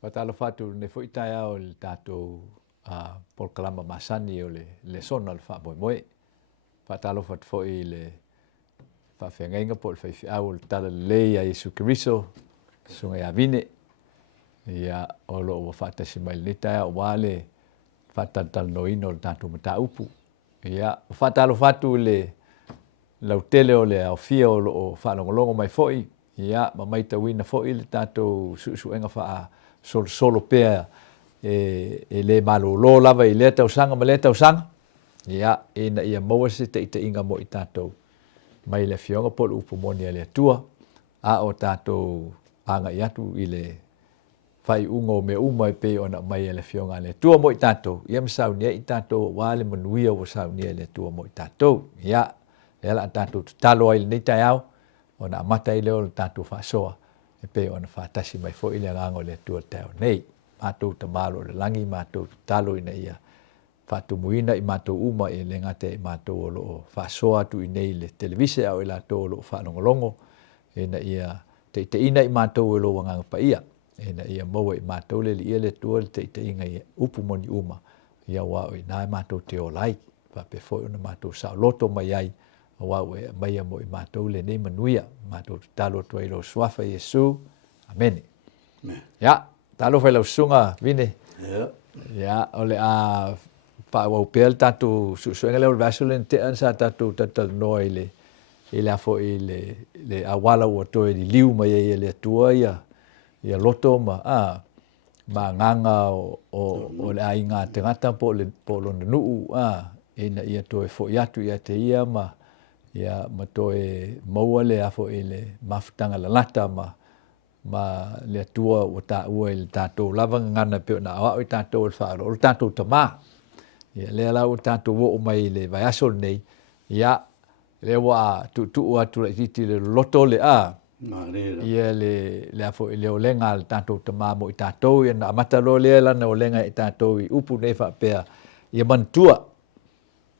Patalo fatu ne foi taia o le tatou por kalama masani o le sona le fa moe. Patalo fat foi le fa fengainga po le fai au le tala le ia Yesu Keriso sunga ia vine. Ia o lo o fata si mai le taia o wale fata tal noino le tatou mata upu. Ia fatalo fatu le lau tele o le au fia o lo fa longolongo mai foi. Ia mai tawina foi le tatou suenga fa solo pea le malolo lava i le tausanga ma le tausanga. Ia ina ia maua se te inga mo i tātou mai le fionga polo upu moni a le atua a o tātou anga i atu i le fai ungo me uma i pe ona mai le fionga le atua mo i tātou. Ia msau nia i tātou wale manuia o sau nia le atua mo i tātou. Ia ela tātou talo ai le neitai au ona amata i leo le tātou whasoa e pe ona whatasi mai fo i le ngango le atua tau nei. Mātou ta malo le langi, mātou talo ina ia whātou muina i mātou uma e le ngate i mātou o loo whasoa tu i nei le televise au i la tō loo whanongolongo e na ia te ina i mātou e loo wanganga pa ia e na ia maua i mātou le li ia le tua le te inga i upu moni uma ia wao i nā mātou te o lai pa pe fo i una mātou sao loto mai ai wao e mai mo i mātou le nei manuia mātou talo tua i lo suafa Yesu. Amen. Ya. Talo fai lau sunga, vine. Ya, ole a pa wau pel tatu suenga leo vaso le te ansa tatu tatal no ile afo ile awala o to i liu mai ile tua ia loto ma ma nganga o le ainga te ngata po lo nu ina ia to e fo yatu ia te ia ma to e maua le afo ile mafutanga la lata ma le tua o ta ua il tatou lava ngana pe na o tatou o faro o tatou tama ia le la o tatou o mai le vai asol nei ia le wa tu o tu le loto le ia le afo le o lenga al tatou tama mo i tatou ia na mata lo le la na o lenga i tatou i upu nei fa pe ia mantua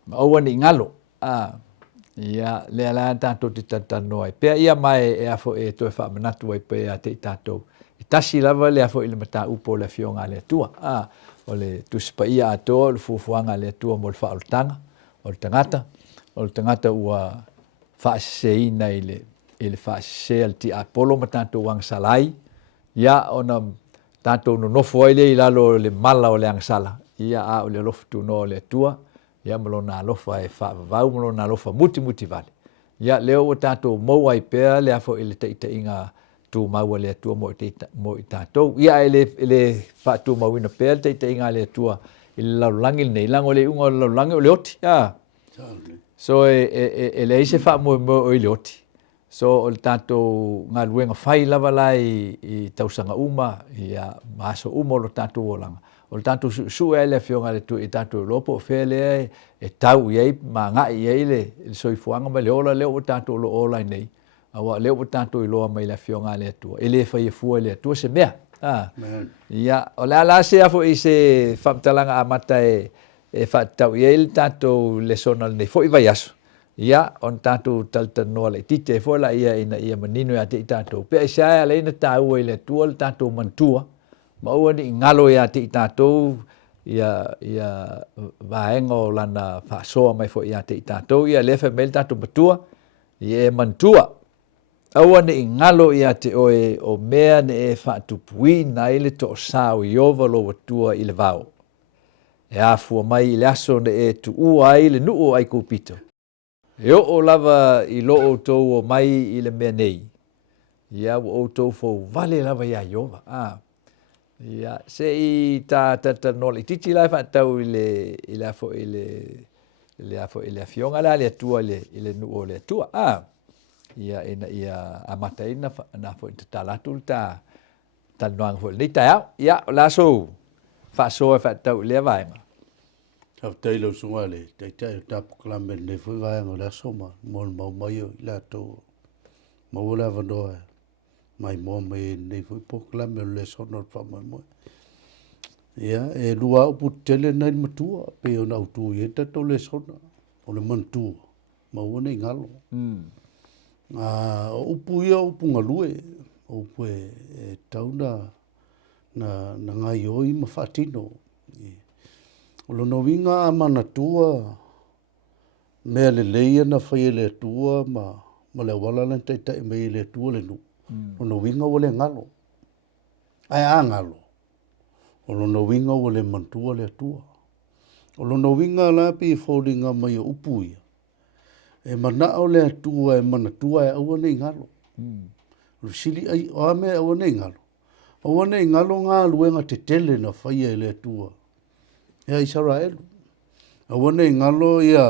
ma o ni ngalo ia le ala tatou te tatano ai pe ia mai e afo e to fa manatu ai pe a te tatou i tasi lava le afo i le mata upo le fionga le tua o le tuspa ia ato le fufuanga le tua mo le faoltanga o le tangata ua fa seina ile fa sel ti apolo mata to wang salai ia ona tatou no nofo ile lalo le mala o le angsala ia o le loftu no le tua ia malona alofa e whaavau malona alofa muti vale. Ia leo o tātou mau ai pēr le afo ele te inga tū maua le atua mo i tātou. Ia ele whātū mauina pēr te inga le atua ele laulangi nei lango le unga laulangi o le oti. So ele eise wha mo o le oti. So o le tātou ngā luenga whai lava lai i tausanga uma ia maso uma o le tātou o langa. O le tātou su e le fionga le tu i tātou lopo o whele e tau iei ma ngai iei le soifuanga ma le ola leo o tātou lo ola nei. Awa leo o tātou i loa mai le fionga le atua. E le whai e fua le atua se mea. Ia, o le ala se afo i se whamtalanga a mata e whatau iei le tātou le sonal nei fo i vai aso. Ia, on tātou taltanoa le tite e fo la ia manino ia te i tātou. Pea i sea le ina tāua i le atua le tātou mantua. Maua ni ngalo ia te i tātou ia vaenga o lana whasoa mai fo ia te i tātou ia lefa meil tātou matua ia mantua aua ni ngalo ia te oe o mea ne e whaatupui na ile to sao i ova lo watua i le vau e afua mai i le aso ne e tu ua ai le nuu ai kupito e o lava i lo o tau o mai i le mea nei ia o tau fo vale lava ia i ova ia se i ta noli titi lai fa tau ile afo ile afionga la le tua ile nu le tua ia ia amata ina na fo talatu ta noang fo le ta ia la so fa tau le vaenga ta tailo suale ta proclame le fo vaenga la soma mo mai la to mo la vando mai mo mai nei fo proclame le sonor fa mo ia e lua upu tele nai matua pe ona utu e tato le sona o le mantua ma ona ngalo upu ia upu ngalue upu e tauna na ngai oi ma fatino o lo no winga amana tua me le leia na fai le tua ma le wala le tai me le tua le nu o no winga o le ngalo ai a ngalo o lo no winga o le mantua le tua o lo no winga la pi foldinga mai upui e mana o le tua e mana tua e au nei ngalo lo sili ai o me au nei ngalo o nei ngalo nga luenga te tele na fai le tua e Israel o nei ngalo ia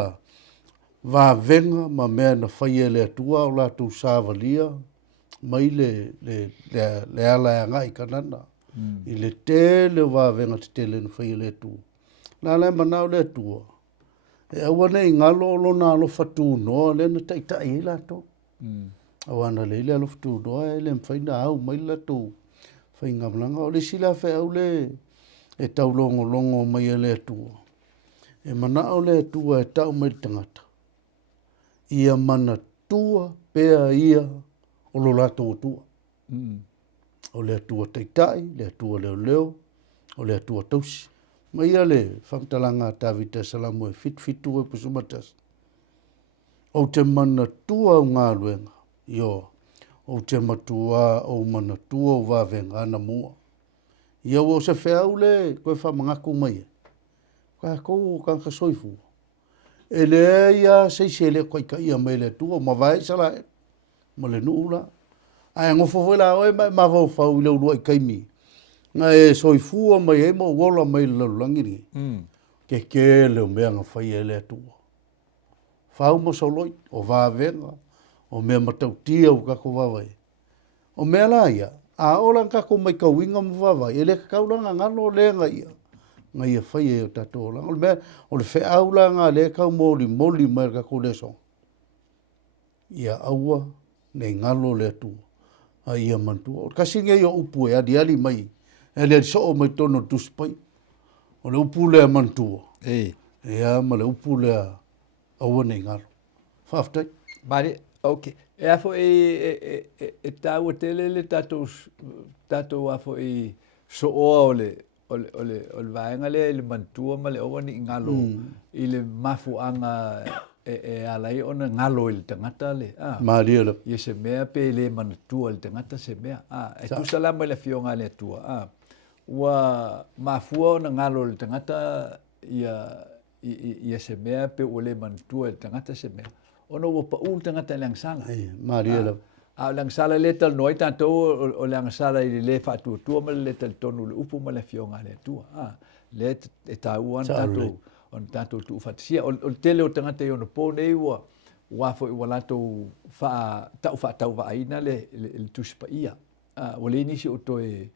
va venga ma mea na fai le tua o la tu savalia mai le ala ngai kanana i le tele va venga te tele na fai le tua la le mana le tua e au nei ngalo lo na lo fatu no le na tai la to au ana le lo fatu do le fai na au mai la to fai ngamlanga o le sila fe au le e tau longo mai le tua e mana o le tua e tau mai tangata ia mana tua pea ia o lo lato tua o le tua taitai le tua leo o le tua tausi mai ale famtalanga tavita salamu e fitu e pusumatas o te mana tua o ngā luenga io o te matua o mana tua o vavenga na mua ia o se feau le koe whamangaku mai ka kou ka soifu ele ia se le koe ka ia mai le tua ma vai sala ma le nuula ai ngofo la o ma vo fau le ulu ai kaimi nga e soifu mai e mo wola mai le langiri ke le mea nga fai ele tua fau mo soloi o vavenga o mea matautia o kako vavai o mea la ia a ola kako mai ka winga mo vavai ele ka kaulanga ngano le nga ia fai e tato la o mea o le fe aula nga le ka moli mai ka ko le so ia aua ne ngalo le tua a ia mantua o kasinga ia upu e ali mai ele so o mai tono tuspai o le upu le mantua ia ma le upu le aua ne ngalo faftai mari okay e afo e tau tele le tato afo e so ole vaenga le mantua ma le owa ni ngalo i le mafuanga e alai ona ngalo il tangata le Maria ye se mea pe le mantua il tangata se mea e tu sala mai le fionga le tua wa mafua ona ngalo il tangata ia se mea pe ole mantua il tangata se mea ono wo pa un tangata lang sala Maria lang sala le tal noi tanto o lang sala i le fa tu ma le tal tonu le upu ma le fionga le tua le e tauan tanto on tanto tu fatsia o tele o tangata yo no pone wa fo wala to fa tau va ina le tuspa ia o le nisi o to e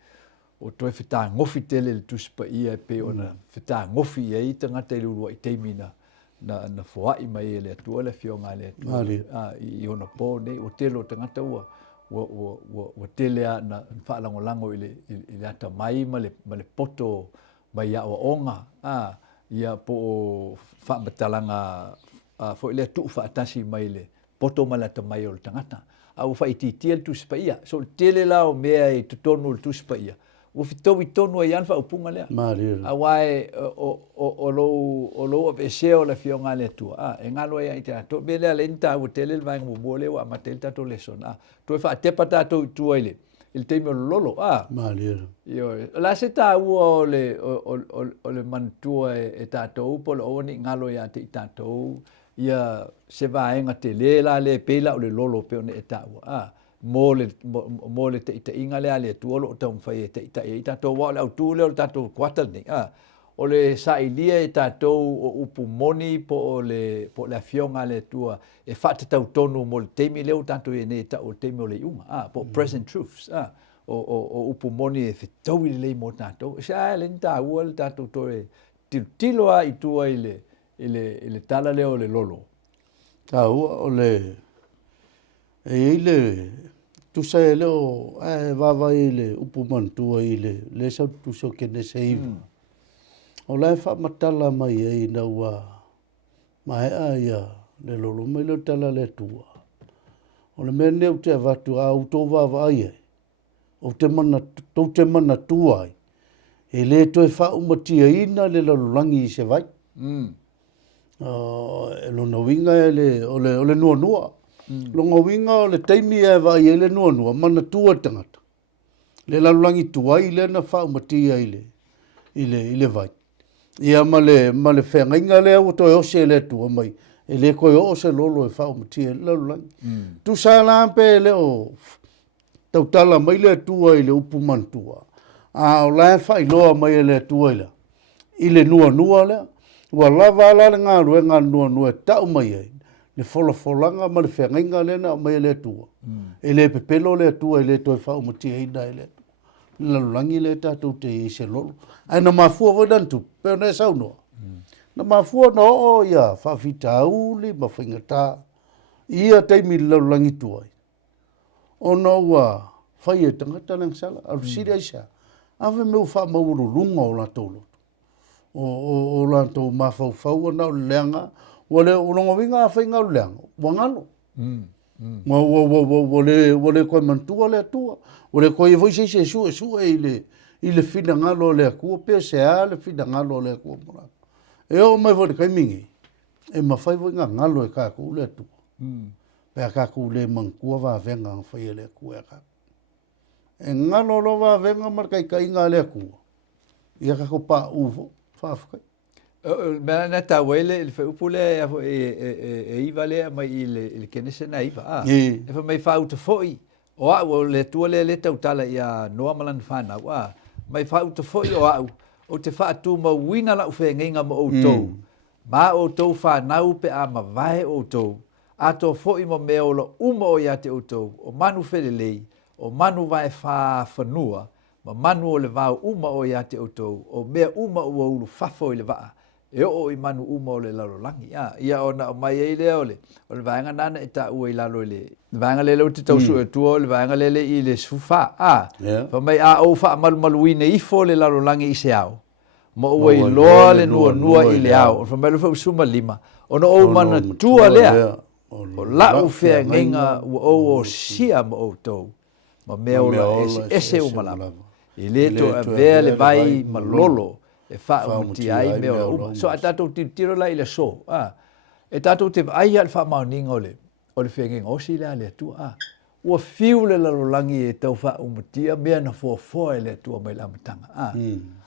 fita ngofi tele le tuspa ia pe ona fita ngofi e tangata le ua i teimina na foai mai le tua le fionga le tua i ona pone o tele o tangata o tele na fa lango ile ata mai ma le poto mai ya o onga ia po fa batalanga fo le tu fa tasi mai le poto mala ta mai o tangata au fa ititia tu spaia so tele la o mea e tonu tu spaia o fito tonu e yan fa upunga le awai o lo e se o la fionga le tu e ngalo e ita to bele le nta o tele vai mo bole wa matelta to leson to fa te pata to tu ile il teme lolo io la seta o le mantua e tato po o ni ngalo ya te tato ia se va enga te le le pela o le lolo pe ne eta mo le te inga le tu lo tong fai te tato wa le tu le tato quartal ni o le sa ilia e tato o upu moni po le fionga le tua e fa te tau tonu mo le temi le o tato e ne ta o temi o le unga po present truths o upu moni e fitou i le mo tato sa le nta ua le tato to e tilo a i tua ile tala le o le lolo ta o le ile tu sai le o va ile upu mantua ile le sa tu so ke ne seiva o la fa matala mai e na wa mai ia le lolo mai le tala le tua o le mene o te vatu a uto va ia o te mana tua ai e le toi fa umatia ina le lalulangi se vai e lona winga ole nua longa winga ole taimi e vai ele nua mana tua tangata le lalulangi tuai le na fa umatia ile vai ia male whenga le au toi ose le tua mai e le koe ose lolo e fa umatia le lalulangi tu sa lampe le o tautala mai le tua ile upu mantua o la fa iloa mai le tua ile nua le wa lava la nga ruenga nua tau mai ai le folanga ma le whenga le na mai le tua ele pepelo le tua ile toi fa umatia ina ile lalulangi le tatou te se lolo ai na mafua vo dan tu pe na sau no na mafua no ia fa fitauli ma fingata ia taimi lalulangi tuai ono wa fai e tangata lang sala al siri aisa ave meu fa mauru lunga o la tolo o la to mafau na lenga wale ulongo winga fa inga lenga wangalo wale ko mantua le tua wale ko i voi se su ile fina ngalo le ku pe se ale fina ngalo le ku mora e o mai vo kai mingi e ma fai vo ngalo e ka ku le tu pe ka ku le man ku va venga fa ile ku e ka e ngalo lo va venga mar kai ngale ku ia ka ko pa uvo fa fa Mena na ta wele il fe upule e iva le mai il kenese na iva e fa mai fa ut foi o le tu le tau tala ia no malan fa na wa mai fa ut foi o te fa tu ma wina la fe nginga mo to ma o to fa na u pe a ma vai o to a to foi mo me o lo umo ia te o to o manu fe le o manu vai fa fanua ma manu o le va uma o ia te o to o me uma o ulu fa foi le va e o i manu uma o le lalulangi ia ona mai e le ole o le vaenga nana e ta ua i lalo le vaenga lele o te tausu e tua o le vaenga lele i le sufa fa mai o fa maluine ifo le lalulangi i se au ma ua i loa le nua i le au fa mai le fa suma lima ona o mana tua lea o lau fea ngenga o sia ma o tau ma mea ola ese o malama i le to a vea le vai malolo e fa uti ai me o so atato tiro la ile so e tato te ai al fa mauninga ole fengeng o si le tu o fiu le lalulangi e tau fa umutia me na fo le tu mai la matanga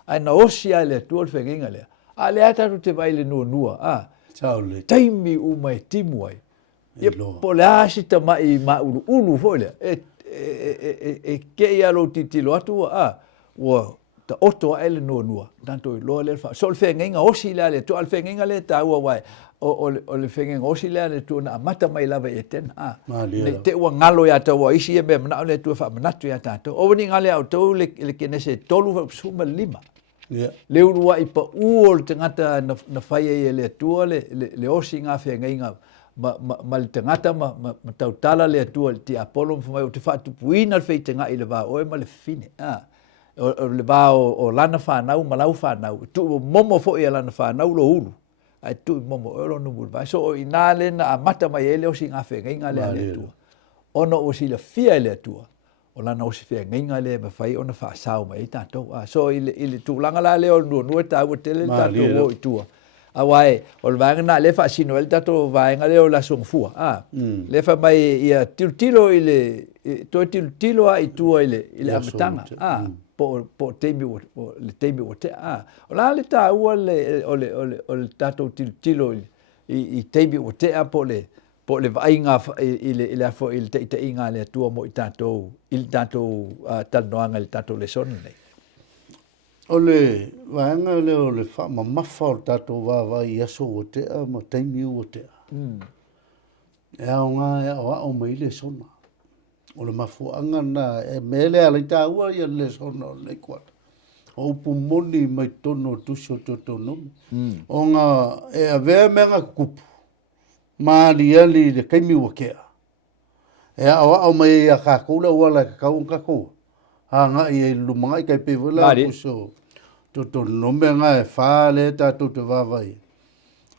ai na o si le tu ole fengeng le le atato te vai le nua Chaule. Taimi u mai timu ai e polasi ta mai ma ulu fo le e ke ia lo titilo atu o ta oto ele nua tanto lo le fa sol fengenga o si le to al fengenga le ta wa wai o le fengenga o si le to na mata mai lava eten le te wa ngalo ya to wa isi e be na le to fa manatu ya ta o ni ngale au to le kenese tolu suma lima le urua i pa uol tangata na fai e le tua le osi ngā whenga ma le tangata ma tautala le tua ti Apollo mai o te whaatupuina le whaitanga i le wā oe ma le fine o le wā o lana whanau ma lau whanau tu momo fo i lana whanau lo ulu ai tu momo o lo numur vai so o i nā lena a mata mai ele osi ngā whenga le tua ono o si le fia le tua o lana o se fea nginga le ma fai ona fa sao mai tatou so ile tulanga la le o no ta o tele tatou o itua awai o le vanga na le fa sino el tatou vanga le o la songfua le fa mai ia tilo ile to tilo a itua ile amatanga po temi o le temi o te o la le ta o le tatou tilo i temi o te po le vainga ile fo il te inga le tua mo tatou il tatou tanoanga il tatou le son nei ole vainga le ole fa ma fa tatou va ia so o te ma taimi o te e nga o mai le sona ole mafu anga na e mele ala ta ua ia le sona le kwa o pumoni mai tono tuso tono o nga e ave menga kupu Maali le kaimi wakea. E awa au mai a kakula wala ka ko. Nga i lumanga i kai pevula puso. To nombe nga e fale ta to vavai.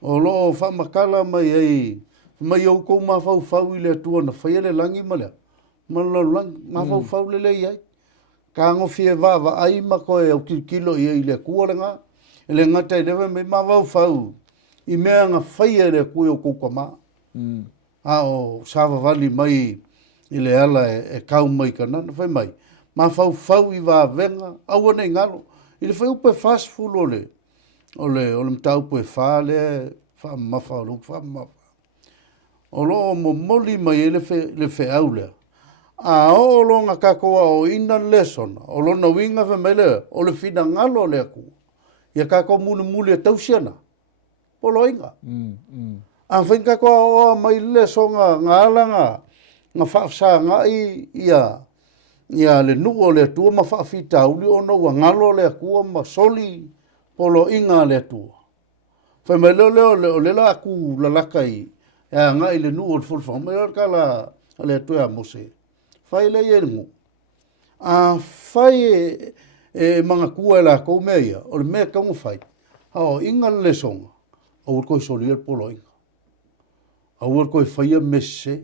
O lo fa makala mai ai. Mai o ko ma fau le tu na fa le langi mala. Mala lang ma fau le ai. ka ngo fie va ai ma ko e kilo i le kuolenga ele ngata le me ma va fau I mea nga whaia le koe o kukama. A o Sava Valley mai I le ala e kau mai ka nana whai mai. Ma fau I wa venga au nei ngalo. I le whai upe fast food o le mta upe wha le wha mafa o luk wha mafa. O lo mo moli mai le whe au lea. A o lo nga kakoa o ina lesson. O lo na winga wha mai le o le whina ngalo le aku. Ia kako muli e tausiana. Polo inga. Ang whinka ko o mai le songa ngalanga nga whaafsa nga ia le nuo le tua ma whaafita uli o noua ngalo le akua ma soli polo inga le tua. Whai mai leo le la aku lalakai ia nga I le nuo le fulfa. Mai leo ka le tua mose. Whai le yengu. A whai e mga kua la kou mea ia o le mea kaunga whai. Hao inga le songa. Au koe soli el polo inga. Au koe whaia mese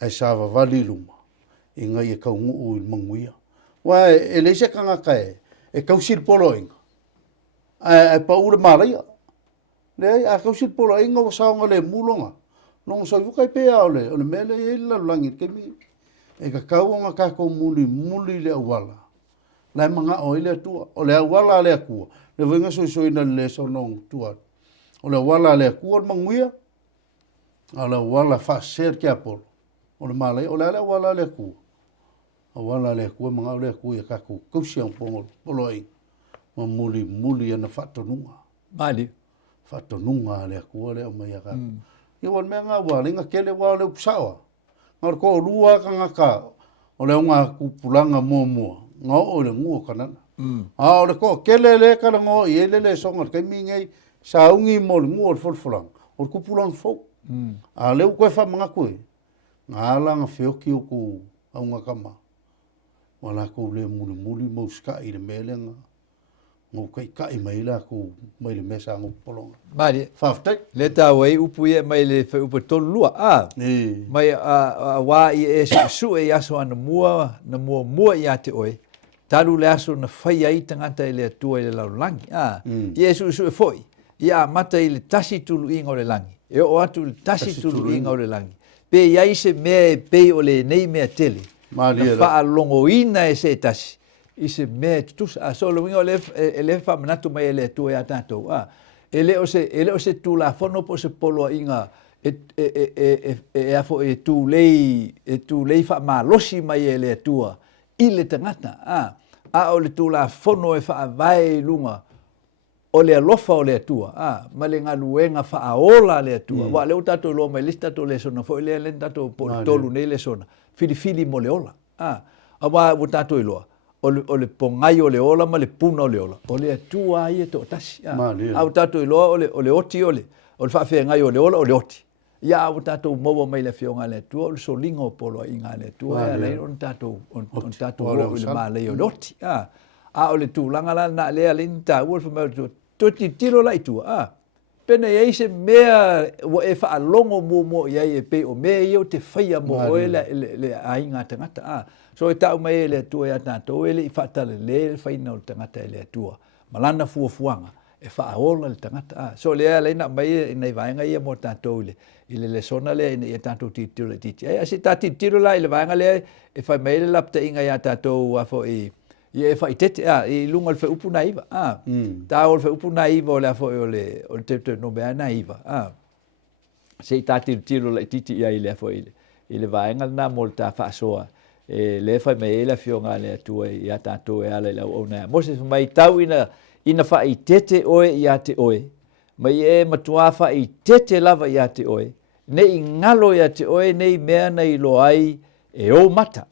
ai Sava Valley luma. Inga I kau nguu I manguia. Wa e leise kanga kae e kausil polo inga. Ai paura maraia. Le a kausil polo inga wa saonga le mulonga. Nongo sa yukai pea o le mele e la langi kemi. E ka kauanga kako muli le awala. Lai manga o ile tua. O le awala le akua. Le venga soina le sonong tua. O le wala le kua manguia. O le wala fa ser kia polo. O le malai. O le wala le kua. O wala le kua manga o le kua ka ku. Kausia un polo ai. Ma muli ana fatonunga. Mali. Fatonunga le kua le o mai ka. Ia wan mea ngā wale inga kele wale upsawa. Ngā ko lua ka ngaka. O le unga kupulanga mua. Ngā o le ngua kanana. O le ko kele le ka ngo I le songa kai mingai. Saungi mo le ngua folfolang. O kupulang fo. A leu koe wha mga koe. Ngā langa whioki o ku aunga kama. Wala ko le muli mauska I le melenga. Ngau kai mai la ko mai le mesa ngau polonga. Mari. Whaftai. Le tā wei upu ia mai le whai upu tolu lua. Mai wā I su e aso ana na mua I te oe. Taru le aso na whai ai tangata I le atua I le laulangi. I su e foi. Ia mata I le tasi tulu inga o le langi. E o atu le tasi tulu inga o le langi. Pe iai se mea e pei o le nei mea tele. Na wha longo ina e se tasi. I se mea tutus. So lo winga o le wha manatu mai e le tua ia tātou. E le o se tū la whono po se polo inga e afo e tū lei wha malosi mai e le tua. I le tangata. A o le tū la whono e wha vai lunga. O le alofa o le atua, ma le ngaluenga whaaola le atua. Wa leo tato loa mai lista to le sona, fo le tato po le tolu nei le sona. Fili mo le ola. A wa tato iloa. O le pongai o le ola, ma le puna o le ola. O le atua ai e to tasi. A tato iloa o le oti o le whaafea ngai o le ola o le oti. Ia o tato maua mai le whionga le atua, o le solinga o polo a inga le atua. Ia lei on tato o le malei o le oti. A o le tūlanga la na lea linta ua whamau to ti tiro lai tua. Pena iei se mea e whaalongo mo iei e pe o mea iei o te whaia mo o le ainga tangata. So e tau mai le atua ia tātou e le I whaatale le whaina o tangata e le atua. Malana fuafuanga e whaaola le tangata. So lea leina mai nei vaenga ia mo tātou I le sona lea i tātou titiro le titi. Ai se tā titiro la I le vaenga lea e whai mai le lapta inga ia tātou afo Ia e whai tete, I lunga le whai upu naiva. Tā o le whai upu naiva o le afo o le te no mea naiva. Se I tā tiro la titi ia I le afo I le vaenga na mo le tā whaasoa. Le whai mai la whionga le atua I a tātou e ala I lau au nea. Mose mai tau ina whai tete oe I a te oe. Mai e matua whai tete lava I a te oe. Nei ngalo I a te oe, nei mea nei lo ai e o mata.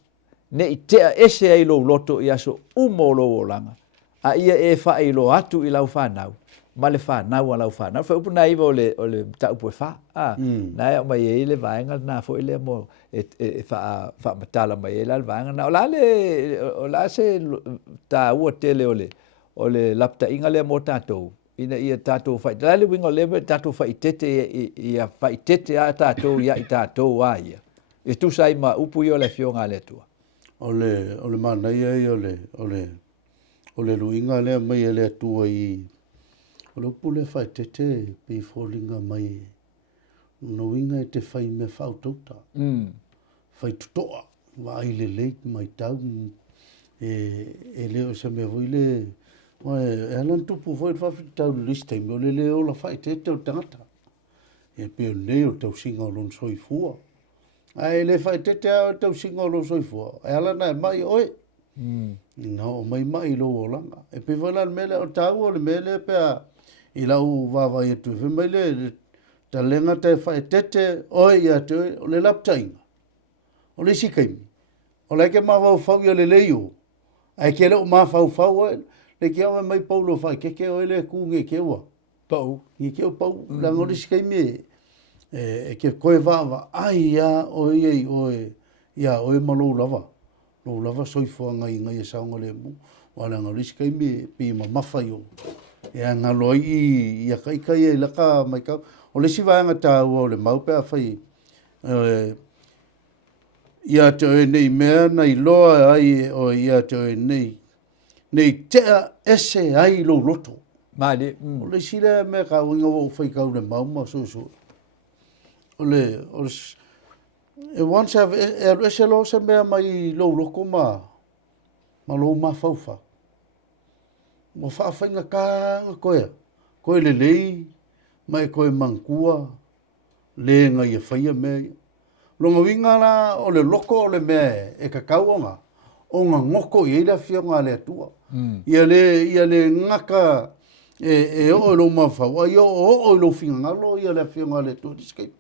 Ne I tea ese ai lo loto I aso umo lo o langa. A ia e wha I lo atu I lau whanau. Ma le whanau a lau whanau. Wha upu na iwa o le taupu e wha. Nai au mai e le vaenga na fo I le mo e wha matala mai e la le vaenga na. O la se ta ua tele o le lapta inga le mo tātou. Ina ia tātou whai. La le wingo le tātou whai tete ia whai tete a tātou ia I tātou a ia. E tu sai ma upu I o le whionga le tua. ole mana ia ole luinga le mai le tua I ole pule fai tete pe folinga mai no winga te fai me fau tota fai tutoa vai le mai tau e leo se me voile e alan tupu foi fa tau liste me le ola fai tete o tangata e pe leo tau singa lon soifua ai le fai tete tau singa lon soifua e alan na mai oi no mai lo olanga e pe vola mele o tau le mele pe I lau wawa I tu fe mai le ta lenga te fai tete oi ia te o le laptainga o le sikaimi o le ke mawau fau ia le leio ai ke le o mawau fau le ke awa mai paulo fai ke o le ku nge ke ua pau nge ke o pau la ngori sikaimi e ke koe wawa ai ia oi ia oi malo lava soifua ngai e saunga le mu wala ngori sikaimi pi ma mawhai o e ngalo ia kai e laka mai ka o le sivaanga tau o le maupe a fai ia te nei mea nei loa ai o ia te nei tea ese ai lo loto mali o le sile me ka winga o fai ka le mauma so o le e once have ese lo se mea mai lo loko ma lo ma faufa mo fa fainga ka koe le lei mai koe mangkua le ngai e faia me longa winga la o le loko o le me e kakauanga o nga ngoko I la fionga le atua ia le ngaka e o lo mafa wa yo o lo finga lo ia le fionga le tu diskai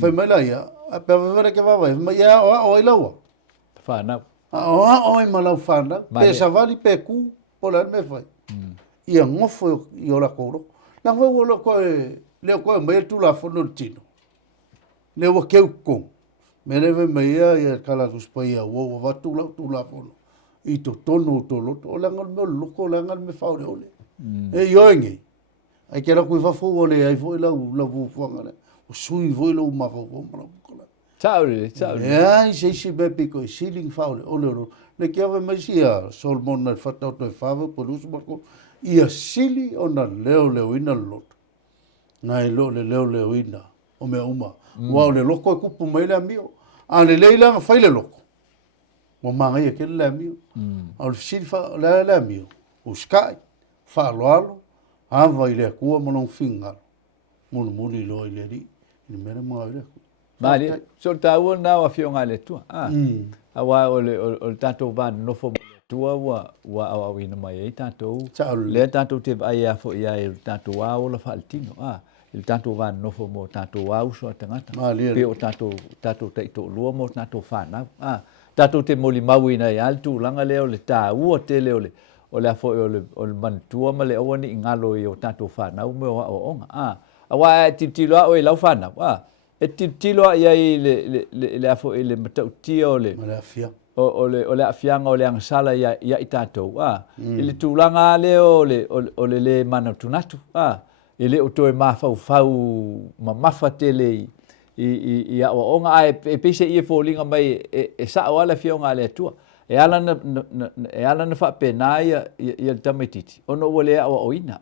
fai mai la ia a pe va ke va mai ia o I lawa fa na o I malau fana pe savali pe ku pola me fai ia ngofo I ora koro na ho lo ko le ko mai tu la fono tino le wa ke ko me le me ia kala ku spa ia wo va tu la fono I to tono to lo to la ngal me lo ko la ngal me fa ole e yo ngi ai ke la ku fa fo ole ai fo la vu fo ngale o sui vo lo ma fo ko ma ko la ciao ai se be pico siling fa ole le ke ave mai sia solmon na fa to fa po lu ko ia sili ona leo ina lot nai lo le leo ina o me uma wa le loko ku pu mai la mio a le leila fa le loko mo manga ia ke la mio al sili fa la mio o sky fa lo ava ile ku mo non finga mo muli lo ile ri ni mera mo ile mali so tau na wa fionga le tu awa o tato va no fo tua wa au ina mai e tato le tato te ai a fo ia il tato wa o la faltino il tato va no fo mo tato wa uso tangata pe o tato te to lo mo tato fa na tato te moli mau ina ia altu langa le o le ta u te le o le fo o le mantua ma le o ni ngalo i o tato fa na mo o onga awa titilo o la fa na e titilo ia i le fo le matautia le malafia o le afianga o le angsala ia I tatou ile tulanga le o le mana tunatu ile o toe mafau mafa tele I o onga e pese I folinga mai e sa wala fionga le tua e ala na fa pena ia tametiti ono wole o ina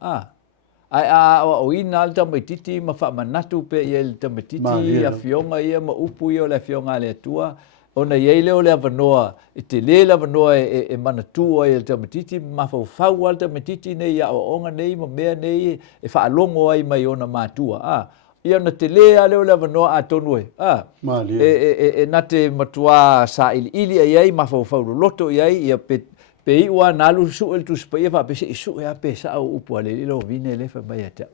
ai o ina al tametiti ma fa manatu pe ia tametiti a fionga ia ma upu ia le fionga le tua ona ye le ole avanoa te le avanoa e manatua e te matiti mafau al te matiti nei ya onga nei ma mea nei e fa longo ai mai ona matua ia na te le ale ole avanoa a tonu e na te matua sa ili ai mafau loto ai ia pe iwa nalu su el tu spa fa pe su ya pe sa upu ale lo vine le fa mai ata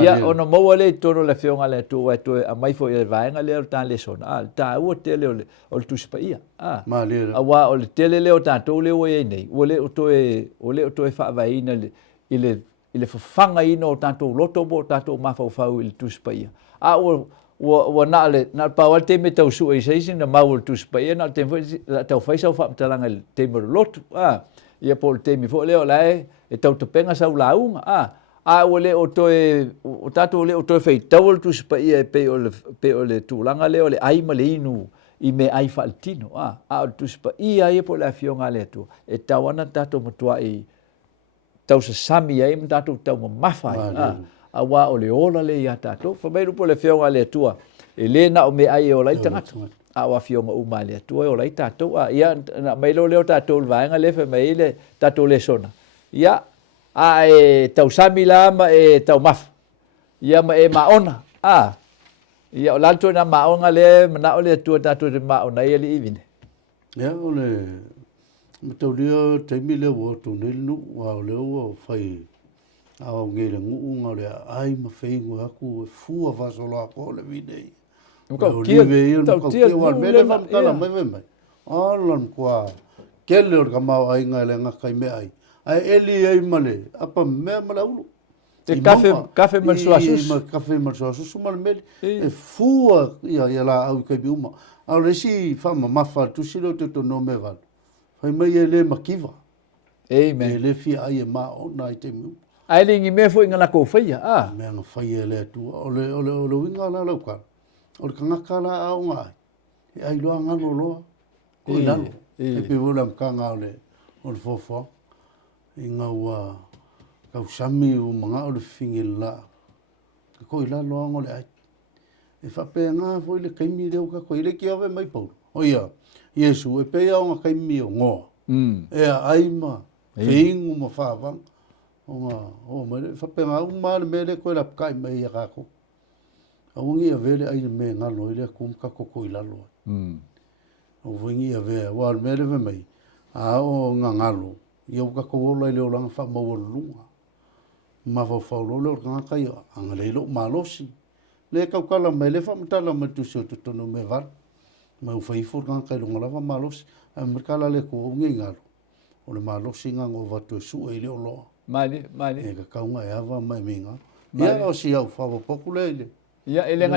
ia ona mo le tono le fionga le tu a mai fo ia vaenga le ta le sona ta o tele o tu spa ia awa o le tele le o ta to le o nei o le o to fa vaina ile fa fanga ino ta to loto bo ta to ma fa il tu spa ia o na pa o te me tau su e seisi na mau tu spa ia na te la tau fa sa fa talanga te mo lotu ia po te mi fo le o lai e tau te penga sa la unga o le o tato le o toe fei tau tu spa ia pe o le tulanga le o le ai ma le inu i me ai whaaltino. A o tusipa i ai po la fionga le tu. E tawana tato matua i tau sa sami ai tato tau mawhai. A wā o le ola le ia tato. Whameiru po le fionga le tua. E le na o me ai o lai tangata. A wa fionga uma le tua o lai tato. Ia na mailo leo tato ulvaenga le whamei le tato le sona. Ia a e tau sami la ma e tau maf. Ia ma e maona. Ia o lanto na maonga le mana o le tua tato de maona ia li ivine. Ia o le matau leo taimi leo o tu nilu wa o leo o fai au ngere ngu le ai ma feingu aku fua vasola ko le videi. Ko kia tau tia wa mele vam kala mai. Alon kwa kele o kamau ai ngai le ngakai me ai. Ai eli ai male apa me mala ulu. Te kafe mansuasus. Ma kafe mansuasus mal mele. E fua ia la au kai biuma. Au le si fama mafa tu silo te to no me val. Fai mai ele makiva. Amen. Ele fi ai ma ona i te mu. Ai lingi me fo ingana ko faia. Me nga faia le tu ole winga la lauka. Ole kangaka la au ngai. E ai loa ngalo loa. Ko i lalo. E pe vola mkanga ole fofo. Inga ua kau sami o mga ole fingi la. Ko i lalo ngole ai. E whape ngā fo ile kaimi reo ka ko ile ki awe mai pau. O ia, Yesu e pe au ngā kaimi o ngoa. E ai ma, whiingu ma whawang. O ngā, o mai, whape ngā umare mele koe la kai mai a kako. A wangi a vele ai me ngalo ile kum ka koko i lalo. O wangi a vele, wal mele ve mai. A o ngā ngalo. Iau ka kowola i leo langa wha maua lunga. Ma whawhaulo leo ka ngakai anga leilo malosi. Le kau kala mai le whamatala mai tu seo tutono me var. Mai u whaifor ka ngakai lunga lava malosi. A merkala le ko ungi ngalo. O le malosi nga ngō watu e sua i leo loa. Mali. E ka kaunga e awa mai minga. Ia o si au whawapoku le ile. Ia ele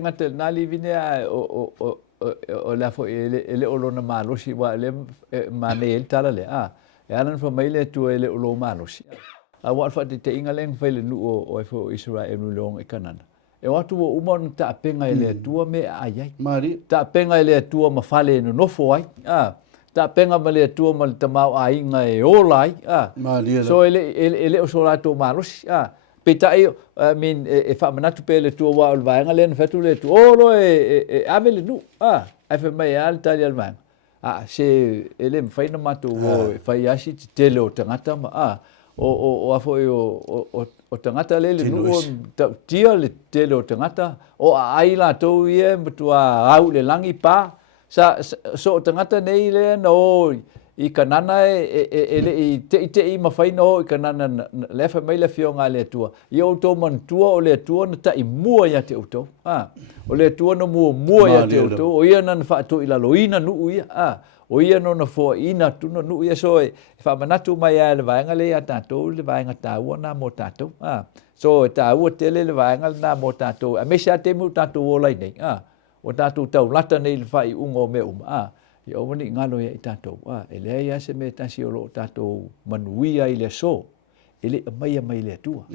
ngatel nali vine o la fo ele olona malosi wa ele mane el tala le e anan fa mai le tu ele olo malosi a wa fa te inga leng fa le nu o fo Israel nu long e kanana e watu o umon ta penga ele tu me ai Mari ta penga ele tu ma fale no fo ai ta penga ma le tu ma te mau ai nga e olai so ele o so la to malosi peta I mean e fa manatu pele tu wa al vaenga len fetu le tu olo e amele nu ai fa mai al tali al man se ele fai na matu o fai asi te le o tangata ma o afo o tangata le nu o tia le te le o tangata o ai la to ie mutua au le langi pa sa so tangata nei le no I kanana ele I te I mawhai no I kanana le fa mai le fionga le tua. I auto mantua o le tua na ta I mua ia te auto. O le tua no mua ia te auto. O ia nan fa to I la loina nu ia. O ia no na fo ina tu no nu ia so e fa manatu mai le vaenga le ia tato le vaenga taua na mo tato. So taua tele le vaenga na mo tato. A me sa te mu tato o lai nei. O tato tau lata nei le fai ungo me I o wani ngalo ia I tātou. E lea ia se me tasi o lo tātou manuia I le so. E le mai le tua.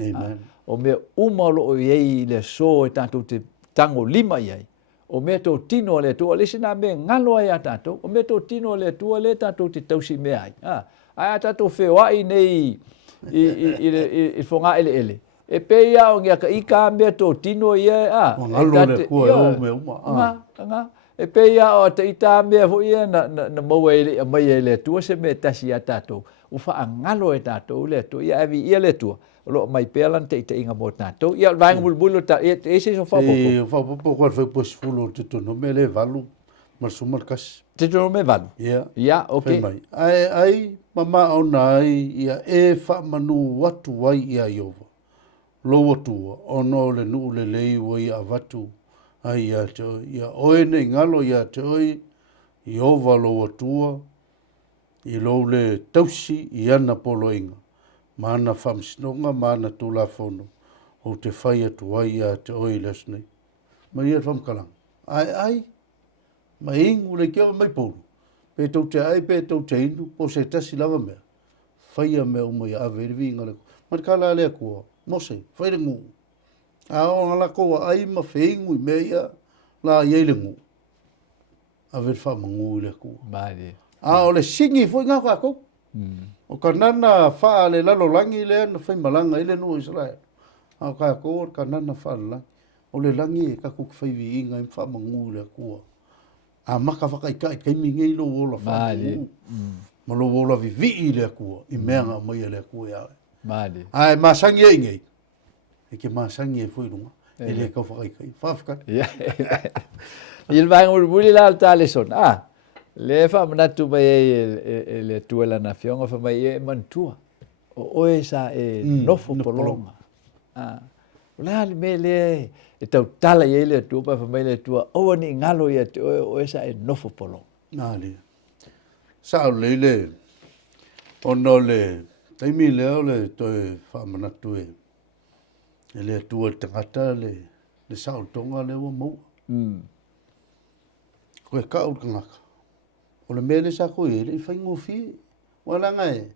O mea umalo o iei le so e tātou te tango lima iei. O mea tō tino le tua. Le sina me ngalo ai a tātou. O mea tō tino le tua le tātou te tausi mea ai. Ai a tātou whewai nei I whonga ele. E pe ia o ngia ka ika mea tō tino iei. Ngalo le kua e o mea uma. E pe ia o te ita mea fo ia na maua ele mai ele tua se me tasi a tātou. U wha ngalo e tātou le tua. Ia avi ia le tua. O lo mai pelan te ita inga mo tātou. Ia vaenga bulbulu ta e se so whapopo. E whapopo kua whai posi fulo te tono me le valu. Marsu markas. Te tono me valu? Ia, ok. Ai, mama o nai ia e wha manu watu wai ia iova. Lo watu o no le nu le lei wai a watu. Ai ia te oi, ia oe nei ngalo ia te oi, I ova lo atua, I lo le tausi I ana polo inga. Mana whamsinonga, mana tula fono, o te whai atu ai ia te oi lesnei. Ma ia whamkalang. Ai, ma ingu le kia mai polo. Pe tau te ai, pe tau te inu, po se tasi lava mea. Whaia mea umai a verivi inga leko. Matkala lea kua, mose, whaire ngu. A o ngala koa ai ma whaingu I mea ia la iele ngu. ave fa mangu le ku Mali. a o le singi foi nga ka ko o kanana fa le lalo langi le na fai malanga ile no Israel a ka ko kanana fa la o le langi ka ku fai vi nga fa mangu le ku a maka fa kai mi ngai lo lo fa Mali. ma lo lo vi le ku I menga mai le ku ya Mali. ai ma sangi ngai e ke ma sangi foi lunga ele ka fa kai fa fa Ya. Il va ngul buli la tale son. Le fa manatu ba le tua la nafion fa mai e mantua. O esa e nofo polonga. La me le e tau tala ye le tua pa fa mai le tua o ni ngalo ye o esa e nofo polonga. Nali. Sa le ono le taimi le toe fa manatu e le tua tangata le sao tonga le o mo. Koe ka o ngaka. O le mele sa ko ele fa ngofi. Wala ngai.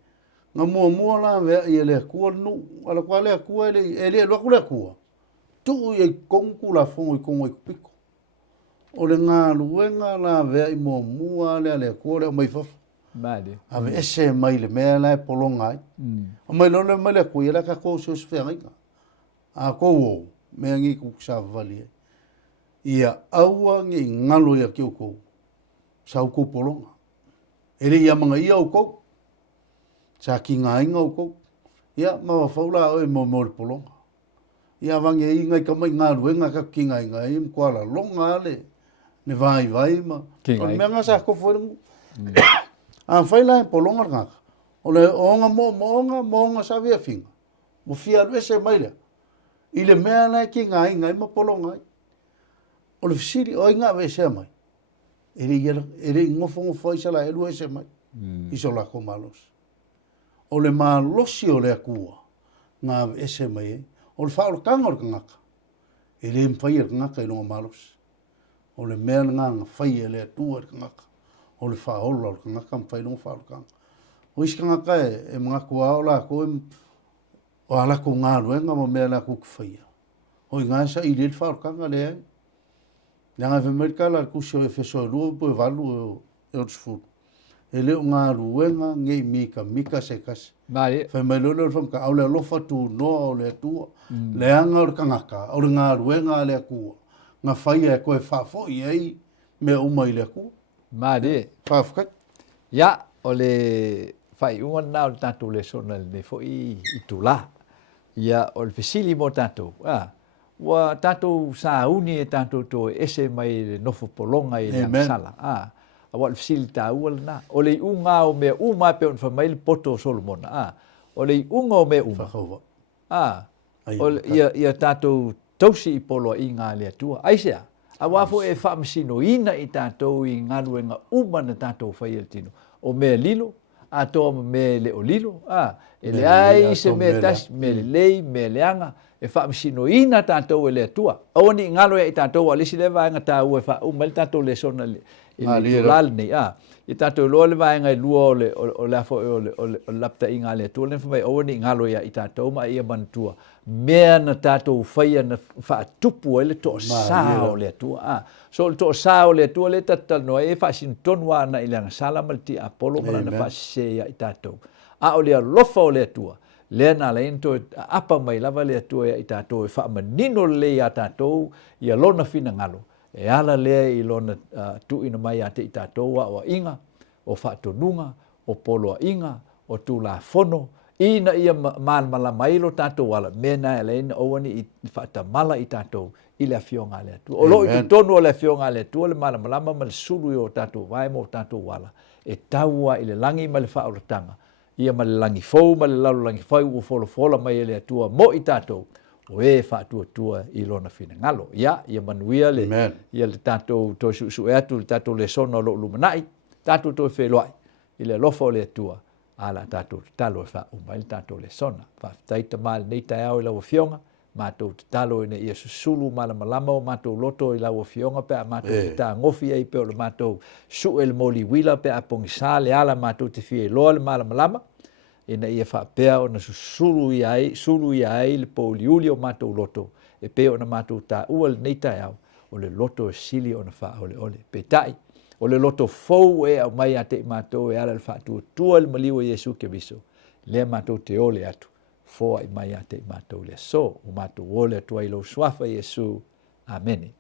Nga mua la ve ele ku no ala kwa le ku ele lo ku le ku. Tu e konku la fo e kongu e piko. O le ngā luenga la ve I mua le ku le mai fa. Mali. Ave ese mai le mea la polonga ai. O mai lo le mai le ku ele ka ko so se ngai. A ko wo me ngi ku sa vali. Ia aua ngi ngalo ia ki ko. Sau ko polonga. Ele ia manga ia o ko. Sa ki ngā inga o ko. Ia mawa faula o e mo polonga. Ia vange inga I ka mai ngā ruenga ka ki ngā inga I mkuala longa ale. Ne vai ma. O le mea sa ko fwere. A whaila e polonga ngaka. O le onga moonga sa via finga. Mo fia ruese maile. I le mea na ki ngā inga I ma polonga ai. O le fisiri o inga ve se mai. Ere ngofo I sala elu ese mai. I so la ko malos. O le malosi o le akua. Ngā ese mai e. O le whaoro kanga o le ngaka. Ere mwhai o le ngaka I longa malos. O le mea ngā whai e le atua le ngaka. O le whaola o le ngaka mwhai longa whaoro kanga. O isi ngaka e mga kua o la ko e o ala ko ngā ruenga ma mea la ko kwhai. O I ngā sa I le whaoro kanga le ai. Nanga Amerika la kusio e feso lua po valu e o tsfut. E leo ngā ruenga ngei mika se kasi. Mali. Whai mai lolo wham ka au le lofa tu noa o le atua. Le anga o le kangaka, o le ngā ruenga le akua. Ngā whai e koe whafo I ei me umai le akua. Mali. Whafkai. Ya o le fai unga na o tātou le sona le fo I tula. Ya o le fesili mo tātou. Wa tātou sa uni e tātou to ese mai le nofo polonga I le sala. Wa le fesili tā ua na. O le unga o mea uma pe on whamai le poto Solomona. O le unga o mea uma. Whakauwa. O ia tātou tausi I polo I ngā le atua. Aisea. A wafo e whamasino ina I tātou I ngaruenga uma na tātou whai el tino. O mea lilo, a toa me le o lilo, e le ai se me tas, me le lei, me le anga, e whamasino ina tātou e le atua. O ni ngalo e tātou a lisi le vaenga tā ua e wha tātou le sona le tolal nei, I tātou loa le vaenga I lua o le afo o lapta I ngā le atua, le whamai o ni ngalo ia I tātou ma ia mantua. Mea na tātou whaia na whaatupu e le toa sā o le atua. So le toa sā o le atua le tatal noa e whaasin tonua ana I le angasala malti Apollo mana na whaasea I tātou. O le alofa o le atua, lea na le into apa mai lava le atua I tātou e whaamanino le a tātou I alona fina ngalo. E ala lea I lona tuina mai ate I tātou o inga, o whaatonunga, o poloa inga, o tūla fono, ina ia mala mai lo tātou wala mena ele ina oani I whaatamala I tātou I le afionga le atua. O lo I tonu o le afionga le atua le mala malama ma le sulu I o tātou vai mo tātou wala. E taua I le langi ma le whaaurotanga. Ia ma le langi fau ma le lalo langi fau u fola mai le atua mo I tātou. O e whaatua I lona fina ngalo. Ia manuia le ia le tātou to su e atu le tātou le sona lo lumanai. Tātou to wheloai. I le lofa o le atua. Ala tātou talo e wha umai le tātou le sona. Whaaftaita maa le neita au I lau fionga. Mātou te talo ina ia susulu malama o mātou loto I lau fionga pe a mātou te tā ngofi ei pe o le mātou su e le moli wila pe a pongi sā le ala mātou te fie loa le malama. Ina ia whaapea o na susulu I ai le pōli uli o mātou loto. E pe o na mātou tā ua le neita au o le loto e sili o na wha ole. Pe tai. O le loto fou e au mai ate mātou e ala le whātua tua le maliu e Yesu ke viso. Lea mātou te ole atu. Fo ai mai ate mātou le so. O mātou ole atua i lo swafa Yesu. Amen.